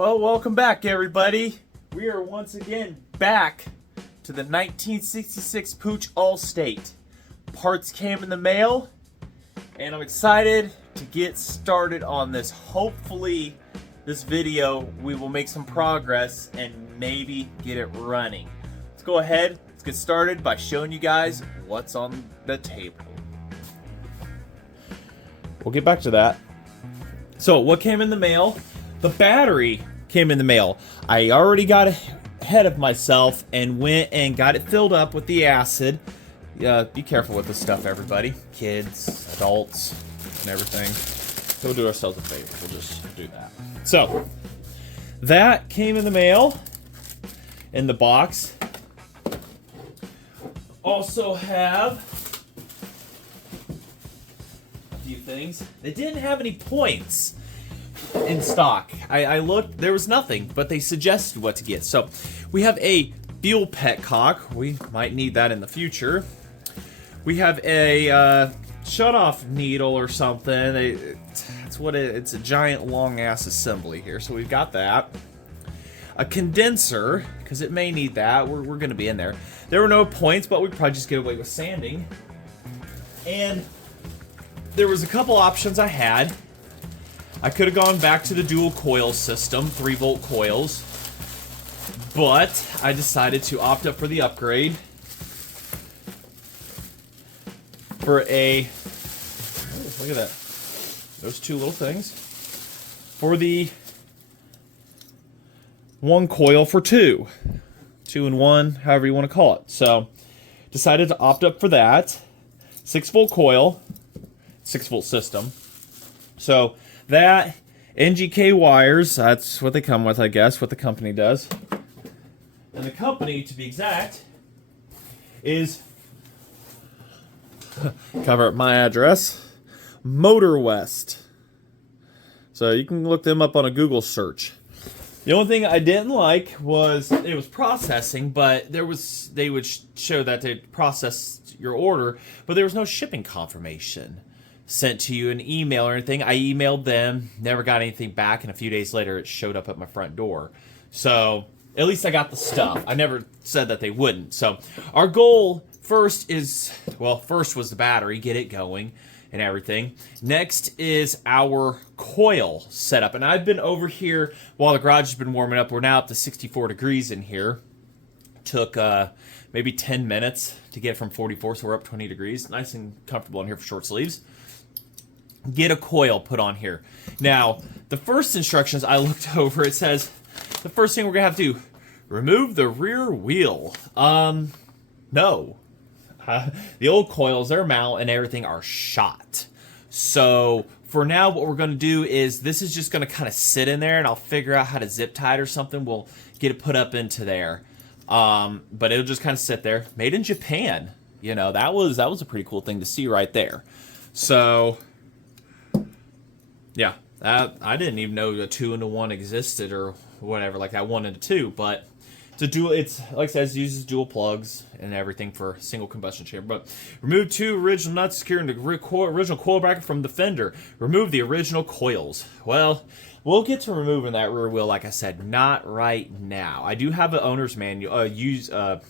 Well, welcome back, everybody. We are once again back to the 1966 Puch Allstate. Parts came in the mail, and I'm excited to get started on this. Hopefully, this video, we will make some progress and maybe get it running. Let's go ahead, let's get started by showing you guys what's on the table. We'll get back to that. So, what came in the mail? The battery came in the mail. I already got ahead of myself and went and got it filled up with the acid. Be careful with this stuff, everybody. Kids, adults, and everything. So we'll do ourselves a favor. We'll just do that. So, that came in the mail in the box. Also have a few things. They didn't have any points in stock. I looked, there was nothing, but they suggested what to get. So we have a fuel petcock. We might need that in the future. We have a shut-off needle or something. It's a giant long ass assembly here. So we've got that. A condenser, because it may need that. We're going to be in there. There were no points, but we'd probably just get away with sanding. And there was a couple options I had. I could have gone back to the dual coil system, 3-volt coils, but I decided to opt up for the upgrade for a, oh, look at that, those two little things, for the 1 coil for 2 in 1, however you want to call it. So, decided to opt up for that, 6-volt coil, 6-volt system. So, that, NGK wires, that's what they come with, I guess, what the company does. And the company, to be exact, is, cover up my address, Motor West. So you can look them up on a Google search. The only thing I didn't like was, it was processing, but they would show that they processed your order, but there was no shipping confirmation sent to you, an email or anything. I emailed them, never got anything back, and a few days later it showed up at my front door. So, at least I got the stuff. I never said that they wouldn't. So, our goal first was the battery, get it going and everything. Next is our coil setup. And I've been over here while the garage has been warming up. We're now up to 64 degrees in here. Took maybe 10 minutes to get from 44, so we're up 20 degrees. Nice and comfortable in here for short sleeves. Get a coil put on here. Now, the first instructions I looked over, it says, the first thing we're going to have to do, remove the rear wheel. No. The old coils, their mount and everything are shot. So, for now, what we're going to do is, this is just going to kind of sit in there, and I'll figure out how to zip tie it or something. We'll get it put up into there. But it'll just kind of sit there. Made in Japan. You know, that was a pretty cool thing to see right there. So, yeah, I didn't even know a 2-in-1 existed or whatever, like that 1-in-2, but it's like I said, it uses dual plugs and everything for single combustion chamber. But remove 2 original nuts securing the original coil bracket from the fender. Remove the original coils. Well, we'll get to removing that rear wheel, like I said, not right now. I do have an owner's manual,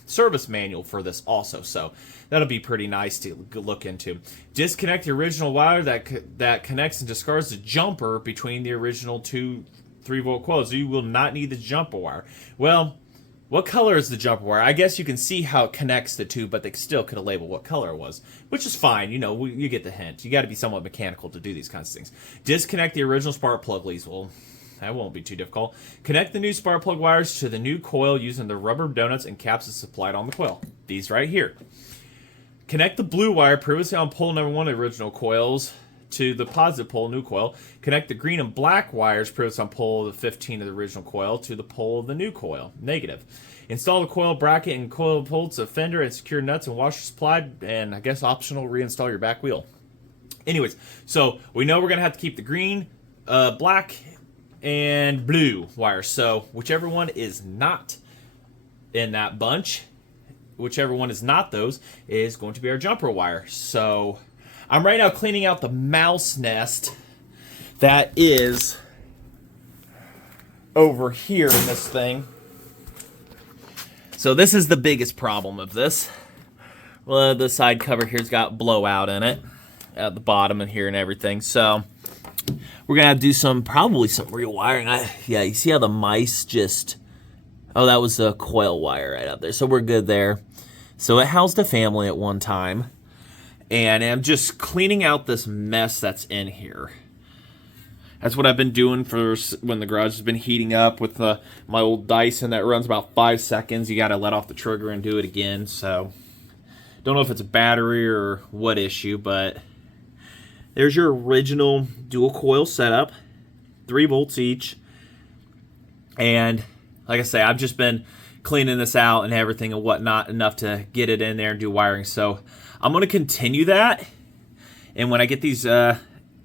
service manual for this also, so that'll be pretty nice to look into. Disconnect the original wire that connects and discards the jumper between the original 2 3-volt coils. You will not need the jumper wire. Well, what color is the jumper wire? I guess you can see how it connects the two, but they still could have labeled what color it was, which is fine. You know, you get the hint. You got to be somewhat mechanical to do these kinds of things. Disconnect the original spark plug leads. Well, that won't be too difficult. Connect the new spark plug wires to the new coil using the rubber donuts and caps that's supplied on the coil. These right here. Connect the blue wire previously on pole number 1 of the original coils to the positive pole new coil. Connect the green and black wires previously on pole 15 of the original coil to the pole of the new coil, negative. Install the coil bracket and coil bolts of fender and secure nuts and washer supplied, and I guess optional, reinstall your back wheel. Anyways, so we know we're going to have to keep the green, black, and blue wires. So whichever one is not in that bunch, whichever one is not those, is going to be our jumper wire. So I'm right now cleaning out the mouse nest that is over here in this thing. So this is the biggest problem of this. Well, the side cover here's got blowout in it at the bottom and here and everything. So we're gonna have to do probably some rewiring. Yeah, you see how the mice just, oh, that was the coil wire right up there. So we're good there. So it housed a family at one time. And I'm just cleaning out this mess that's in here. That's what I've been doing for when the garage has been heating up with my old Dyson that runs about 5 seconds. You got to let off the trigger and do it again. So don't know if it's a battery or what issue, but there's your original dual coil setup, 3 volts each. And like I say, I've just been cleaning this out and everything and whatnot enough to get it in there and do wiring. So I'm going to continue that. And when I get these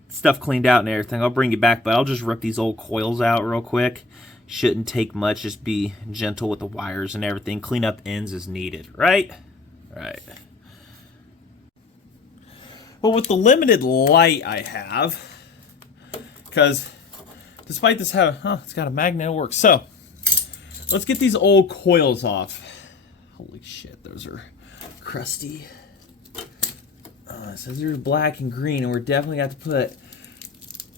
stuff cleaned out and everything, I'll bring you back, but I'll just rip these old coils out real quick. Shouldn't take much. Just be gentle with the wires and everything. Clean up ends as needed, right? Right. Well, with the limited light I have, because despite this having, it's got a magnet, it works. So let's get these old coils off. Holy shit, those are crusty. It says they're black and green, and we're definitely got to put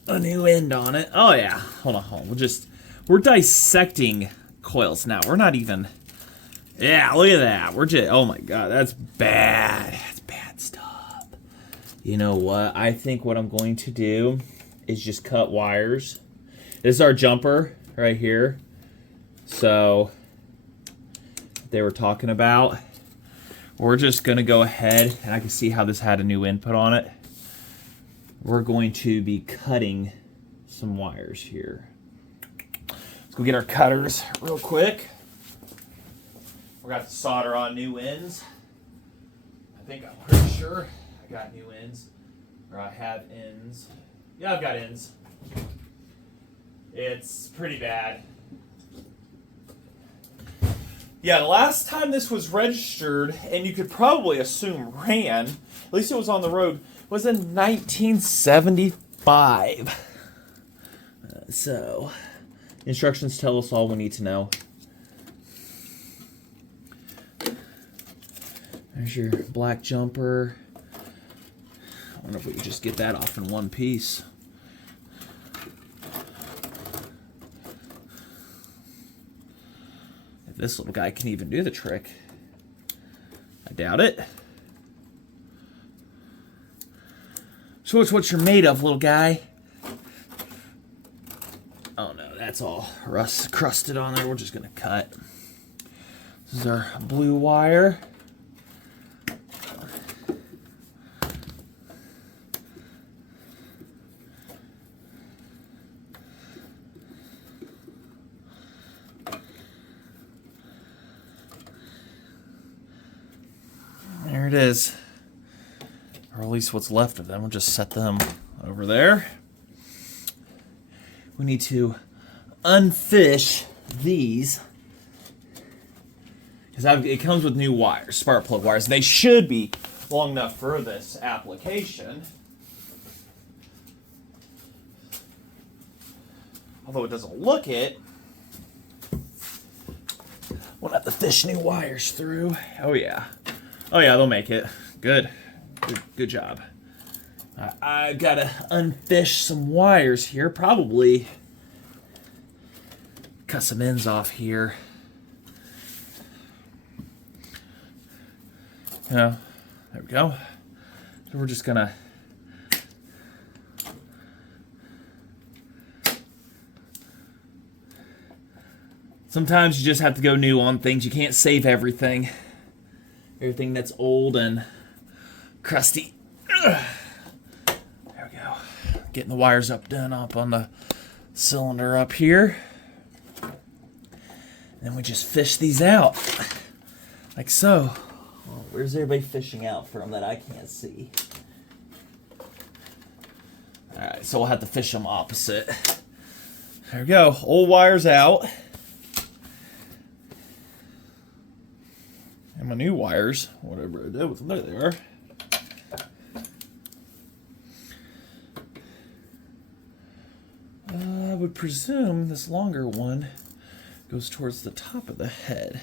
a new end on it. Oh yeah, hold on. We're dissecting coils now. We're not even, yeah, look at that. We're just, oh my god, that's bad. That's bad stuff. You know what? I think what I'm going to do is just cut wires. This is our jumper right here. So they were talking about. We're just going to go ahead, and I can see how this had a new input on it. We're going to be cutting some wires here. Let's go get our cutters real quick. We're going to solder on new ends. I think I'm pretty sure I got new ends, or I have ends. Yeah, I've got ends. It's pretty bad. Yeah, the last time this was registered, and you could probably assume ran, at least it was on the road, was in 1975. So, instructions tell us all we need to know. There's your black jumper. I wonder if we could just get that off in one piece. This little guy can even do the trick. I doubt it. Show us what you're made of, little guy. Oh no, that's all rust crusted on there. We're just gonna cut. This is our blue wire. There it is, or at least what's left of them. We'll just set them over there. We need to unfish these because it comes with new wires, spark plug wires. They should be long enough for this application, although it doesn't look it. We'll have to fish new wires through. Oh yeah. Oh yeah, they'll make it. Good job. I gotta unfish some wires here. Probably cut some ends off here. Yeah, there we go. So we're just gonna sometimes you just have to go new on things. You can't save everything. Everything that's old and crusty. There we go. Getting the wires done up on the cylinder up here. Then we just fish these out. Like so. Well, where's everybody fishing out from that I can't see? Alright, so we'll have to fish them opposite. There we go. Old wires out. And my new wires, whatever I did with them, there they are. would presume this longer one goes towards the top of the head.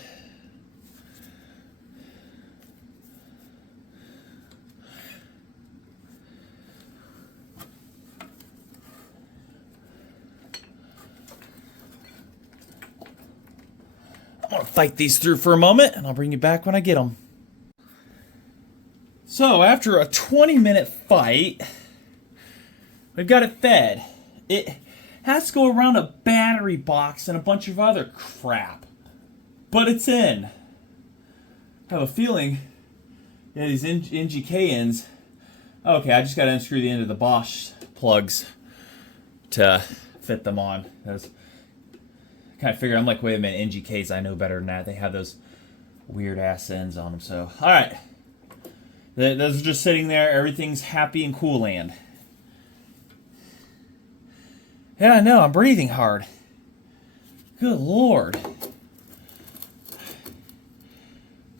I'm going to fight these through for a moment, and I'll bring you back when I get them. So, after a 20-minute fight, we've got it fed. It has to go around a battery box and a bunch of other crap. But it's in. I have a feeling, yeah, these NGK ends. Okay, I just got to unscrew the end of the Bosch plugs to fit them on. Those, kind of figured, I'm like, wait a minute, NGKs, I know better than that. They have those weird ass ends on them. So, all right. Those are just sitting there. Everything's happy and cool land. Yeah, I know. I'm breathing hard. Good Lord.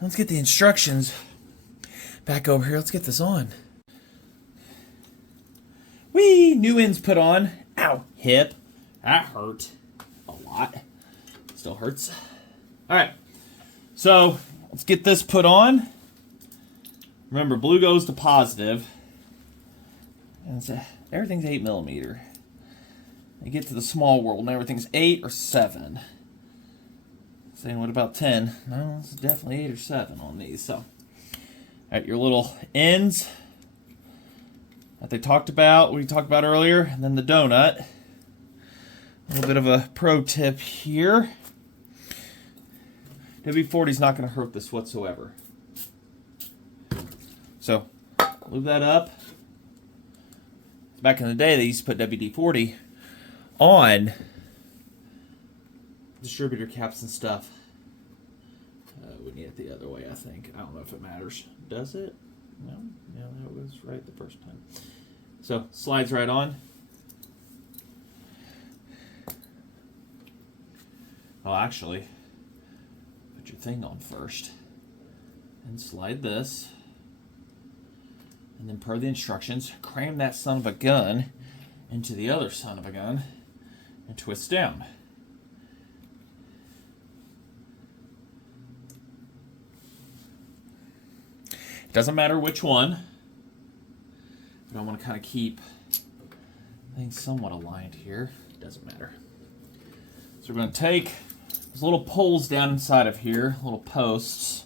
Let's get the instructions back over here. Let's get this on. Whee! New ends put on. Ow. Hip. That hurt a lot. Still hurts. All right. So, let's get this put on. Remember, blue goes to positive. And everything's 8 millimeter. You get to the small world, and everything's 8 or 7. Saying, what about 10? No, it's definitely 8 or 7 on these. So, at your little ends that they talked about, we talked about earlier, and then the donut. A little bit of a pro tip here. WD-40 is not going to hurt this whatsoever. So, move that up. Back in the day, they used to put WD-40 on distributor caps and stuff. We need it the other way, I think. I don't know if it matters. Does it? No? Yeah, that was right the first time. So, slides right on. Oh, actually, put your thing on first. And slide this. And then per the instructions, cram that son of a gun into the other son of a gun and twist down. It doesn't matter which one, but I want to kind of keep things somewhat aligned here. It doesn't matter. So we're going to take those little poles down inside of here, little posts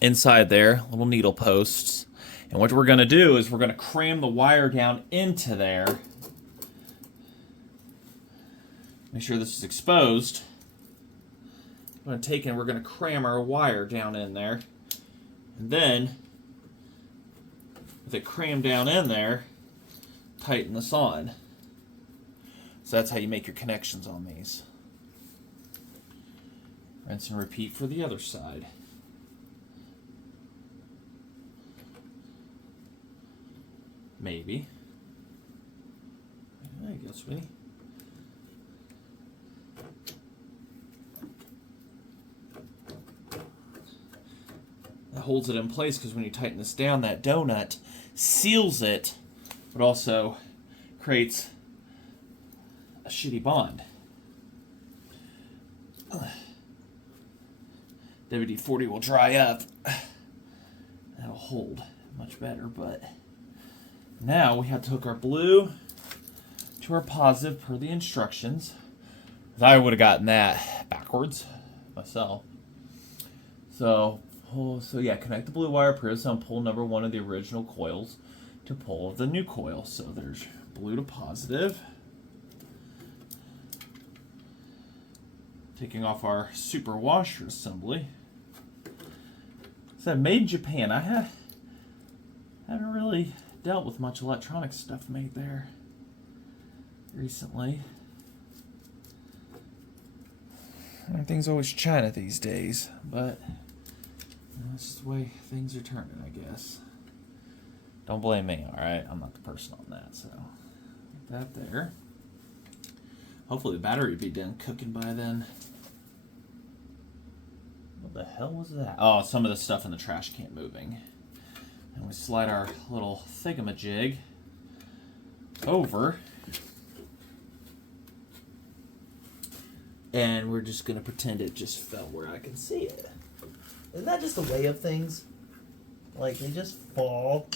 inside there, little needle posts. And what we're going to do is we're going to cram the wire down into there. Make sure this is exposed. We're going to take and we're going to cram our wire down in there. And then, with it crammed down in there, tighten this on. So that's how you make your connections on these. Rinse and repeat for the other side. Maybe. There you go, sweetie. That holds it in place because when you tighten this down, that donut seals it, but also creates a shitty bond. WD-40 will dry up. That'll hold much better, but now we have to hook our blue to our positive per the instructions. I would have gotten that backwards myself. So yeah, connect the blue wire previously on pole number 1 of the original coils to pole of the new coil. So there's blue to positive. Taking off our super washer assembly. So made in Japan. I haven't really dealt with much electronic stuff made there recently. Everything's always China these days, but that's just the way things are turning, I guess. Don't blame me, alright? I'm not the person on that, so get that there. Hopefully the battery will be done cooking by then. What the hell was that? Oh, some of the stuff in the trash can moving. And we slide our little thingamajig over. And we're just going to pretend it just fell where I can see it. Isn't that just the way of things? Like, they just fall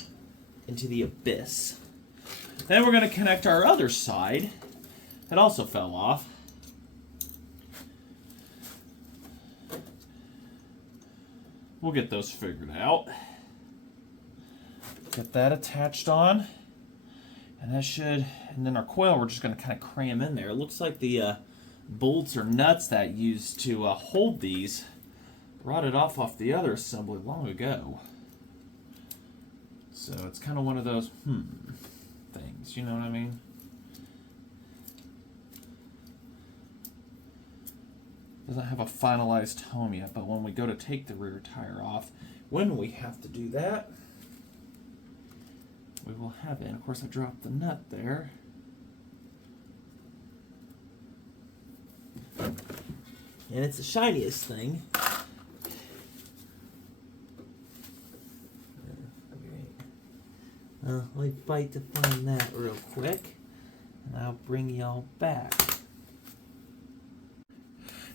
into the abyss. Then we're going to connect our other side. That also fell off. We'll get those figured out. Get that attached on. And that should, and then our coil we're just going to kind of cram in there. It looks like the bolts or nuts that used to hold these rotted off the other assembly long ago. So it's kind of one of those things, you know what I mean? Doesn't have a finalized home yet, but when we go to take the rear tire off, when we have to do that, we will have it. And of course I dropped the nut there. And it's the shiniest thing. Let me fight to find that real quick, and I'll bring y'all back.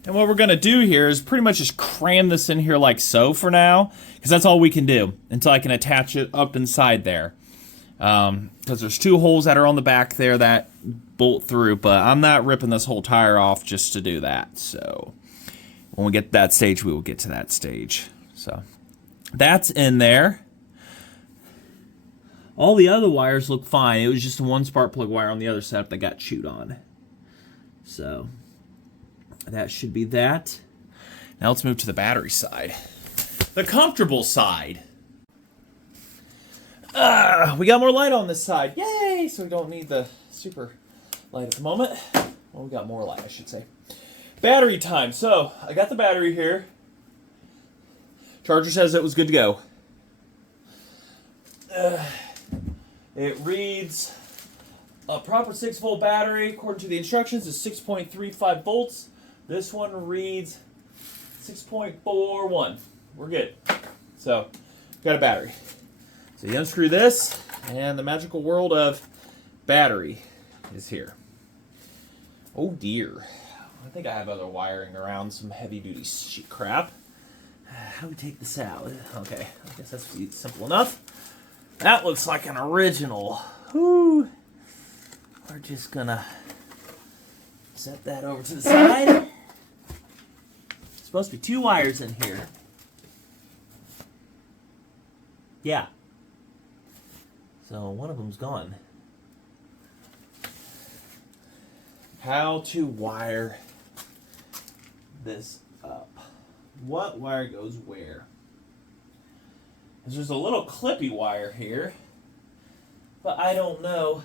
And what we're going to do here is pretty much just cram this in here like so for now, because that's all we can do until I can attach it up inside there. Because there's two holes that are on the back there that bolt through, but I'm not ripping this whole tire off just to do that. So when we get to that stage, we will get to that stage. So that's in there. All the other wires look fine. It was just one spark plug wire on the other setup that got chewed on. So that should be that. Now let's move to the battery side. The comfortable side. We got more light on this side. Yay! So we don't need the super light at the moment. Well, we got more light, I should say. Battery time. So I got the battery here. Charger says it was good to go. It reads a proper 6-volt battery, according to the instructions, is 6.35 volts. This one reads 6.41. We're good. So, got a battery. So you unscrew this, and the magical world of battery is here. Oh dear. I think I have other wiring around, some heavy-duty crap. How do we take this out? Okay, I guess that's simple enough. That looks like an original. Whew. We're just gonna set that over to the side. There's supposed to be 2 wires in here. Yeah. So one of them's gone. How to wire this up. What wire goes where? There's a little clippy wire here, but I don't know.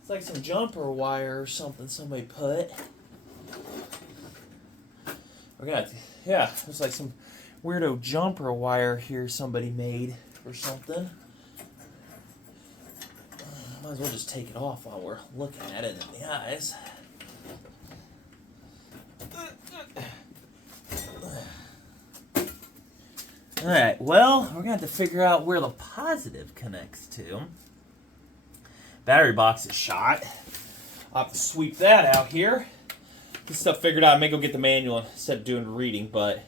It's like some jumper wire or something somebody put. We're gonna have to, yeah, there's like some weirdo jumper wire here somebody made or something. Might as well just take it off while we're looking at it in the eyes. Alright, well, we're going to have to figure out where the positive connects to. Battery box is shot. I'll have to sweep that out here. Get this stuff figured out. I may go get the manual instead of doing reading, but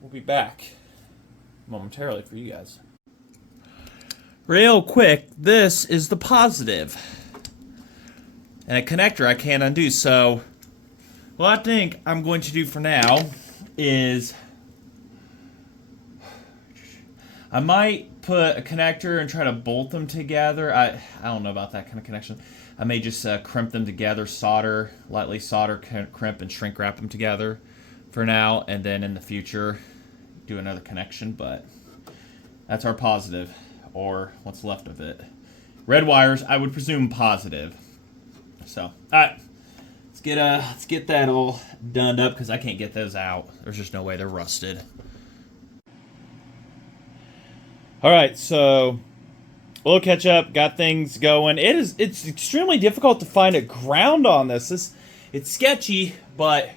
we'll be back momentarily for you guys. Real quick, this is the positive. And a connector I can't undo, so what I think I'm going to do for now is I might put a connector and try to bolt them together. I don't know about that kind of connection. I may just crimp them together, lightly solder, crimp, and shrink wrap them together for now, and then in the future do another connection, but that's our positive, or what's left of it. Red wires, I would presume positive. So, all right, let's get that all done up, because I can't get those out. There's just no way, they're rusted. All right, so we'll catch up. Got things going. It's extremely difficult to find a ground on this. It's sketchy, but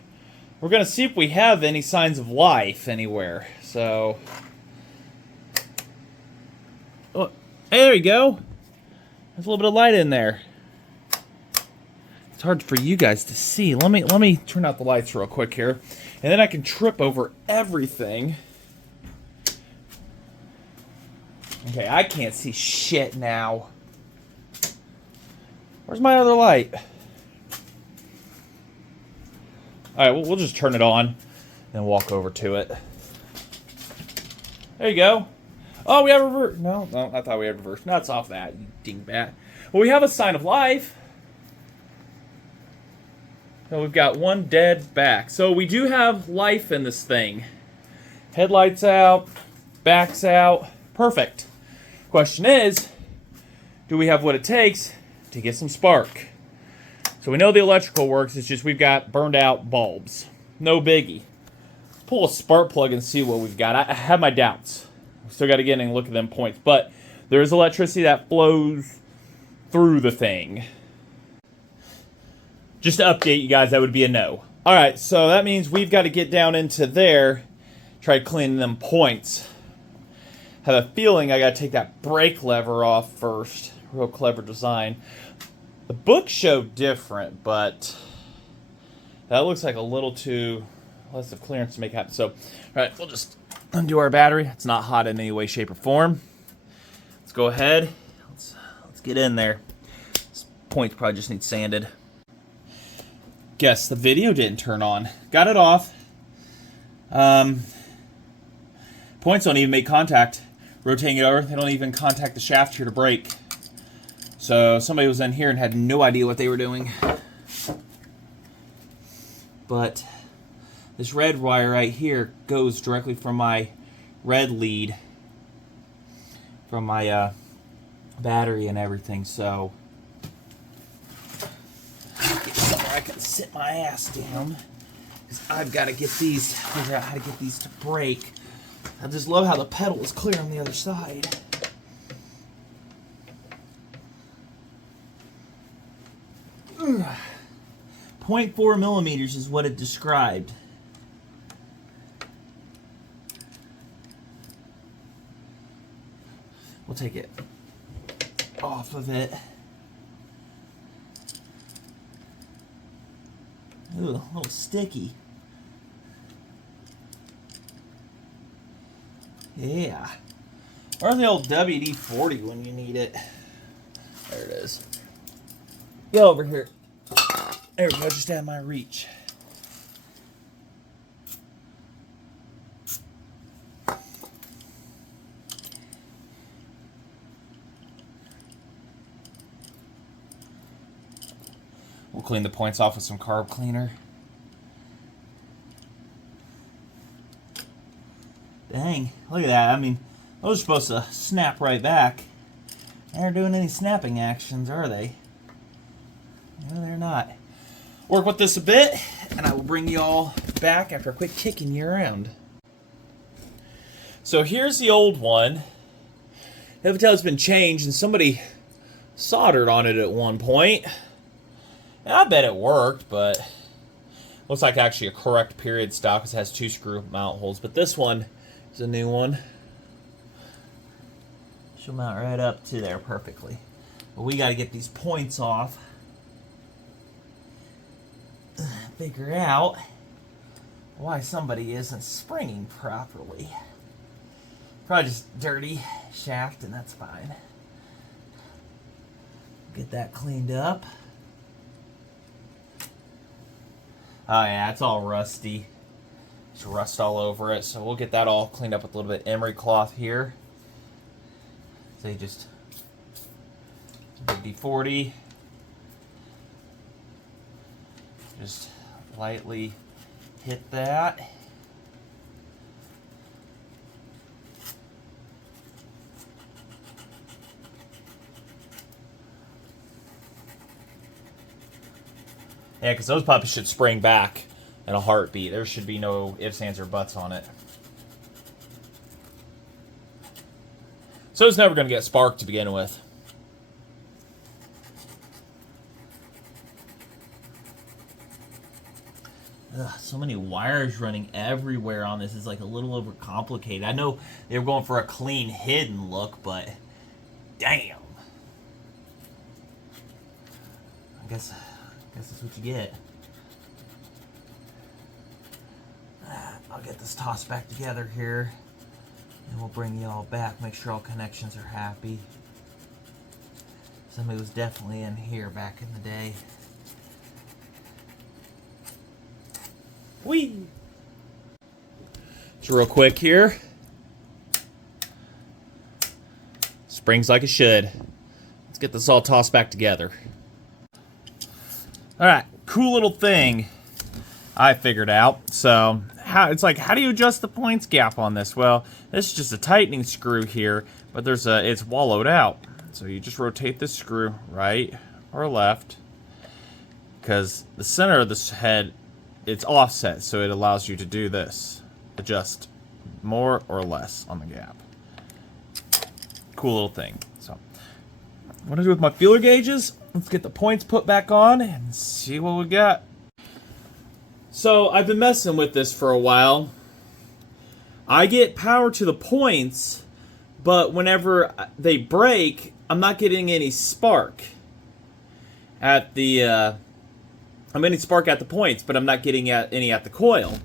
we're gonna see if we have any signs of life anywhere. So, oh, hey, there you go. There's a little bit of light in there. It's hard for you guys to see. Let me turn out the lights real quick here, and then I can trip over everything. Okay, I can't see shit now. Where's my other light? All right, we'll just turn it on and walk over to it. There you go. Oh, we have reverse. No, I thought we had reverse. No, it's off that, you dingbat. Well, we have a sign of life. So we've got one dead back. So we do have life in this thing. Headlights out, back's out. Perfect. Question is, do we have what it takes to get some spark? So we know the electrical works. It's just we've got burned out bulbs. No biggie. Pull a spark plug and see what we've got. I have my doubts. Still got to get in and look at them points. But there is electricity that flows through the thing. Just to update you guys, that would be a no. Alright, so that means we've got to get down into there, try cleaning them points. Have a feeling I got to take that brake lever off first. Real clever design. The book showed different, but that looks like a little too less of clearance to make happen. So, alright, we'll just undo our battery. It's not hot in any way, shape, or form. Let's go ahead. Let's get in there. This point probably just needs sanded. Guess the video didn't turn on. Got it off. Points don't even make contact. Rotating it over, they don't even contact the shaft here to brake. So somebody was in here and had no idea what they were doing. But this red wire right here goes directly from my red lead, from my battery and everything. So get somewhere I can sit my ass down, because I've got to get these, figure out how to get these to brake. I just love how the pedal is clear on the other side. Ugh. 0.4 millimeters is what it described. We'll take it off of it. Ooh, a little sticky. Yeah. Where's the old WD-40 when you need it? There it is. Go over here. There we go, just out of my reach. We'll clean the points off with some carb cleaner. Dang, look at that. I mean, those are supposed to snap right back. They aren't doing any snapping actions, are they? No, they're not. Work with this a bit, and I will bring you all back after a quick kicking you around. So here's the old one. You can tell it's been changed, and somebody soldered on it at one point. And I bet it worked, but looks like actually a correct period stock, because it has 2 screw mount holes. But this one is a new one. She'll mount right up to there perfectly. But we got to get these points off. Figure out why somebody isn't springing properly. Probably just dirty shaft, and that's fine. Get that cleaned up. Oh yeah, it's all rusty. There's rust all over it, so we'll get that all cleaned up with a little bit of emery cloth here. So you just WD-40. Just lightly hit that. Yeah, because those puppies should spring back in a heartbeat. There should be no ifs, ands, or buts on it. So it's never going to get sparked to begin with. Ugh, so many wires running everywhere on this is like a little overcomplicated. I know they were going for a clean hidden look, but damn. I guess guess that's what you get. I'll get this tossed back together here, and we'll bring you all back, make sure all connections are happy. Somebody was definitely in here back in the day. Whee! Just real quick here. Springs like it should. Let's get this all tossed back together. Alright, cool little thing I figured out. So, how do you adjust the points gap on this? Well, this is just a tightening screw here, but it's wallowed out. So you just rotate this screw right or left, because the center of this head, it's offset, so it allows you to do this. Adjust more or less on the gap. Cool little thing. So, what do I do with my feeler gauges? Let's get the points put back on and see what we got. So, I've been messing with this for a while. I get power to the points, but whenever they break, I'm not getting any spark at the, I'm getting spark at the points, but I'm not getting any at the coil.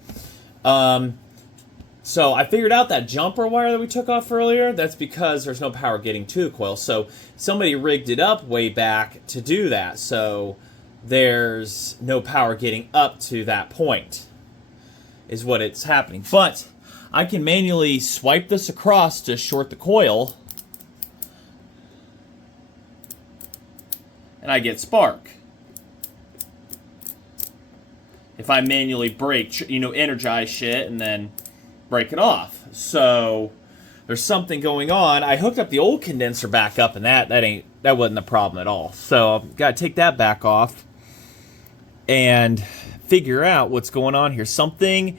So I figured out that jumper wire that we took off earlier, that's because there's no power getting to the coil. So somebody rigged it up way back to do that. So there's no power getting up to that point, is what it's happening. But I can manually swipe this across to short the coil, and I get spark. If I manually break, energize shit and then break it off. So there's something going on. I hooked up the old condenser back up, and that wasn't a problem at all. So I've got to take that back off and figure out what's going on here. Something,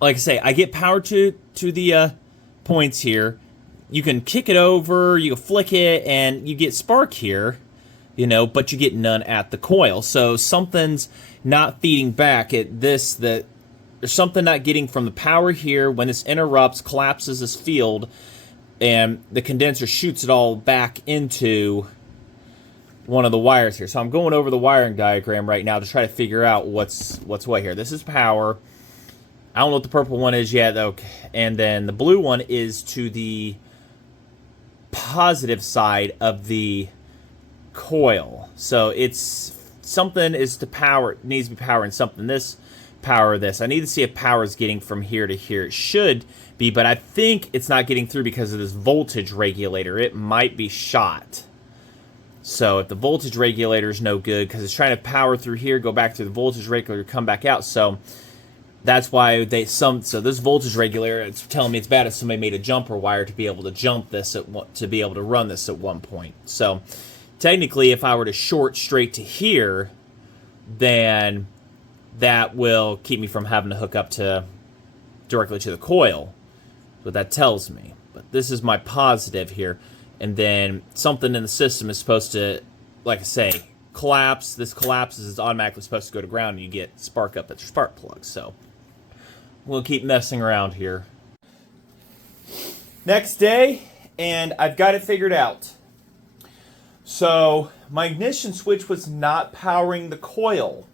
like I say, I get power to the points here. You can kick it over, you can flick it, and you get spark here, but you get none at the coil. So something's not feeding back. There's something not getting from the power here. When this interrupts, collapses this field, and the condenser shoots it all back into one of the wires here. So I'm going over the wiring diagram right now to try to figure out what's what here. This is power. I don't know what the purple one is yet, though. And then the blue one is to the positive side of the coil. So it's something is to power, it needs to be powering something. This power this. I need to see if power is getting from here to here. It should be, but I think it's not getting through because of this voltage regulator. It might be shot. So if the voltage regulator is no good, because it's trying to power through here, go back through the voltage regulator, come back out. So that's why so this voltage regulator, it's telling me it's bad if somebody made a jumper wire to be able to jump this to be able to run this at one point. So technically, if I were to short straight to here, then that will keep me from having to hook up directly to the coil. What that tells me. But this is my positive here. And then something in the system is supposed to, like I say, collapse. This collapses, it's automatically supposed to go to ground, and you get spark up at your spark plug. So we'll keep messing around here. Next day, and I've got it figured out. So my ignition switch was not powering the coil,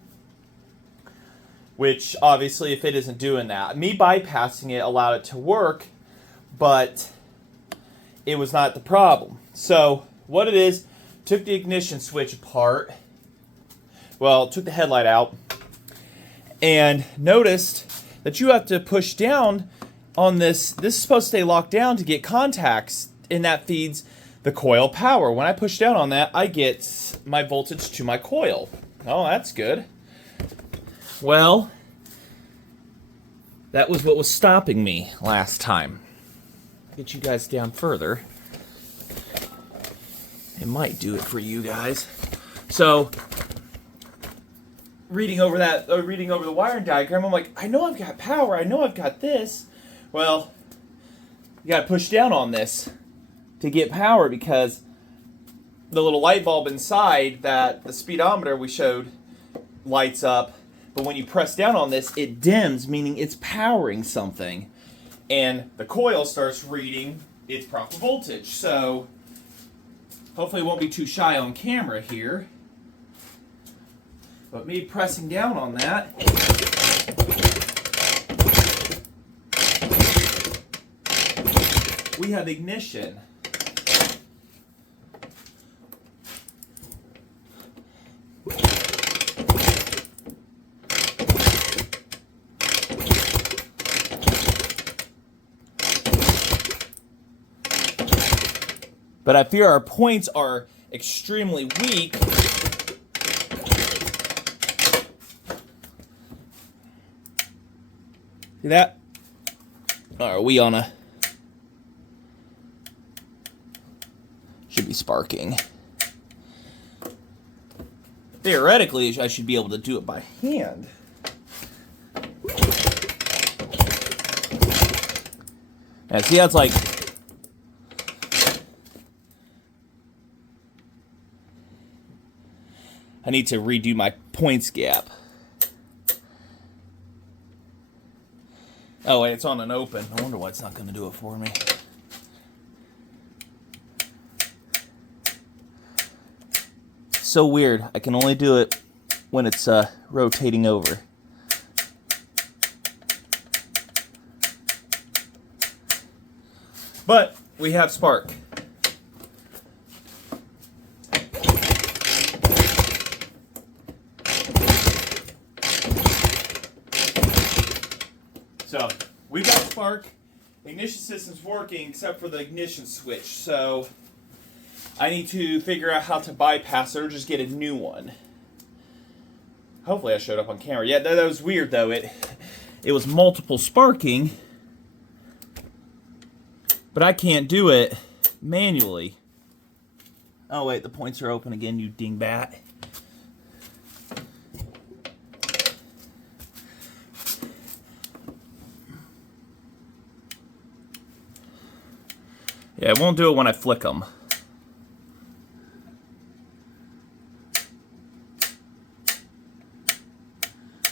which obviously if it isn't doing that, me bypassing it allowed it to work, but it was not the problem. So what it is, took the ignition switch apart, took the headlight out, and noticed that you have to push down on this. This is supposed to stay locked down to get contacts, and that feeds the coil power. When I push down on that, I get my voltage to my coil. Oh, that's good. Well, that was what was stopping me last time. Get you guys down further. It might do it for you guys. So, reading over the wiring diagram, I'm like, I know I've got power, I know I've got this. Well, you gotta push down on this to get power, because the little light bulb inside that the speedometer we showed lights up, but when you press down on this, it dims, meaning it's powering something. And the coil starts reading its proper voltage. So hopefully it won't be too shy on camera here. But me pressing down on that, we have ignition. But I fear our points are extremely weak. See that? Are we on a... Should be sparking. Theoretically, I should be able to do it by hand. And see, that's like... I need to redo my points gap. Oh, wait, it's on an open. I wonder why it's not going to do it for me. So weird. I can only do it when it's rotating over. But we have spark. So, we've got spark. The ignition system's working except for the ignition switch. So, I need to figure out how to bypass it or just get a new one. Hopefully I showed up on camera. Yeah, that was weird though. It was multiple sparking, but I can't do it manually. Oh wait, the points are open again, you dingbat. Yeah, it won't do it when I flick them.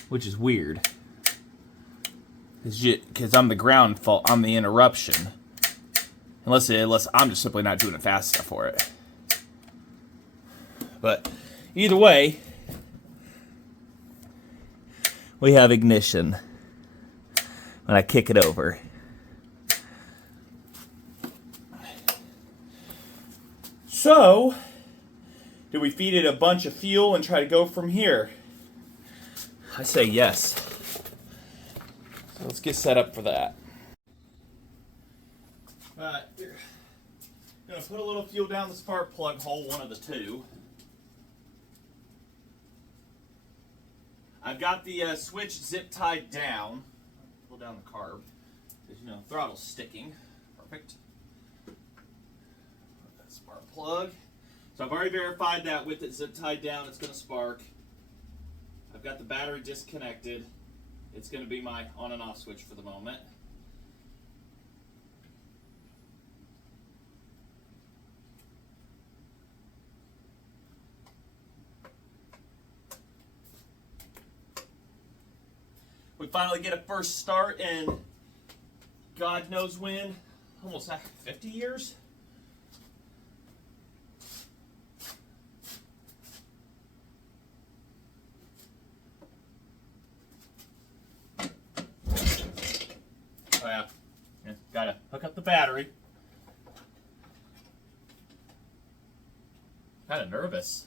Which is weird. Because I'm the ground fault, I'm the interruption. Unless I'm just simply not doing it fast enough for it. But either way, we have ignition when I kick it over. So, do we feed it a bunch of fuel and try to go from here? I say yes. So let's get set up for that. Alright, gonna put a little fuel down the spark plug hole, one of the two. I've got the switch zip tied down. Pull down the carb, because you know throttle's sticking. Perfect. Put that spark plug. So I've already verified that with it zip tied down, it's gonna spark. I've got the battery disconnected. It's going to be my on and off switch for the moment. We finally get a first start in God knows when, almost 50 years? Oh yeah, gotta hook up the battery. Kind of nervous.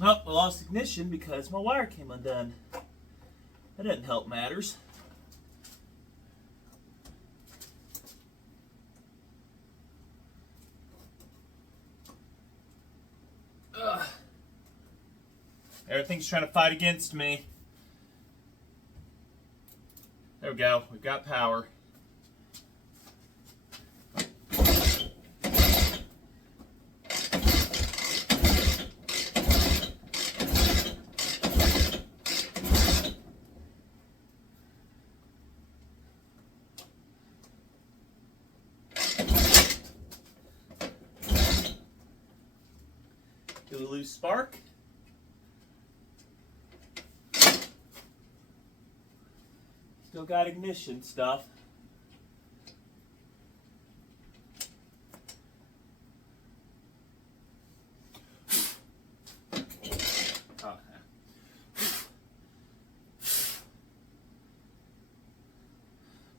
Well, I lost ignition because my wire came undone. That didn't help matters. Ugh. Everything's trying to fight against me. There we go. We've got power. Do a loose spark. Still got ignition stuff.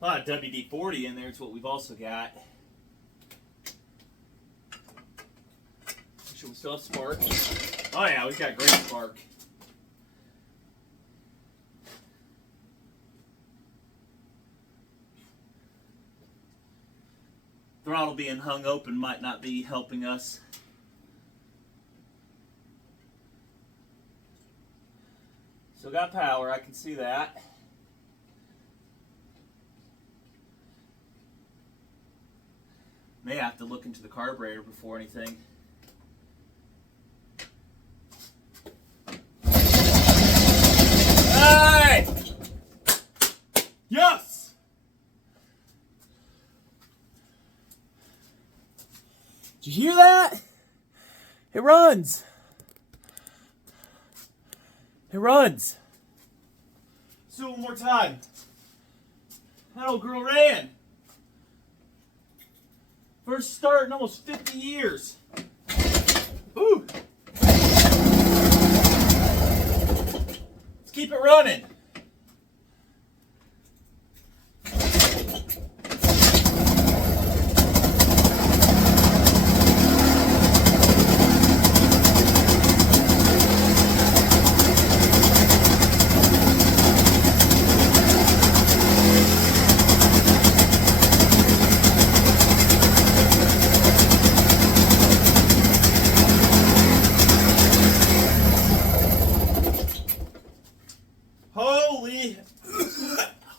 A lot of WD-40 in there is what we've also got. Make sure we still have spark. Oh yeah, we've got great spark. Throttle being hung open might not be helping us. Still got power, I can see that. May have to look into the carburetor before anything. Hey! Yes! Did you hear that? It runs. It runs. Let's do it one more time. That old girl ran. First start in almost 50 years. Ooh. Let's keep it running.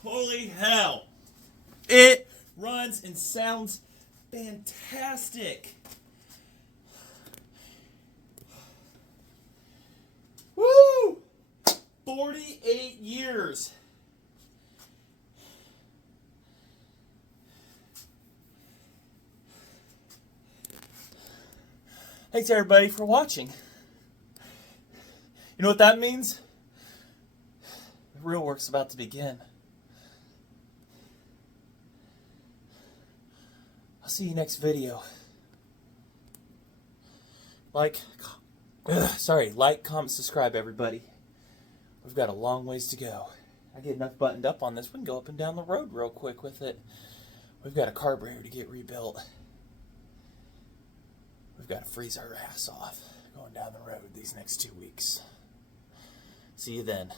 Holy hell. It runs and sounds fantastic. Woo! 48 years. Thanks everybody for watching. You know what that means? The real work's about to begin. I'll see you next video. Like, comment, subscribe, everybody. We've got a long ways to go. I get enough buttoned up on this. We can go up and down the road real quick with it. We've got a carburetor to get rebuilt. We've got to freeze our ass off going down the road these next 2 weeks. See you then.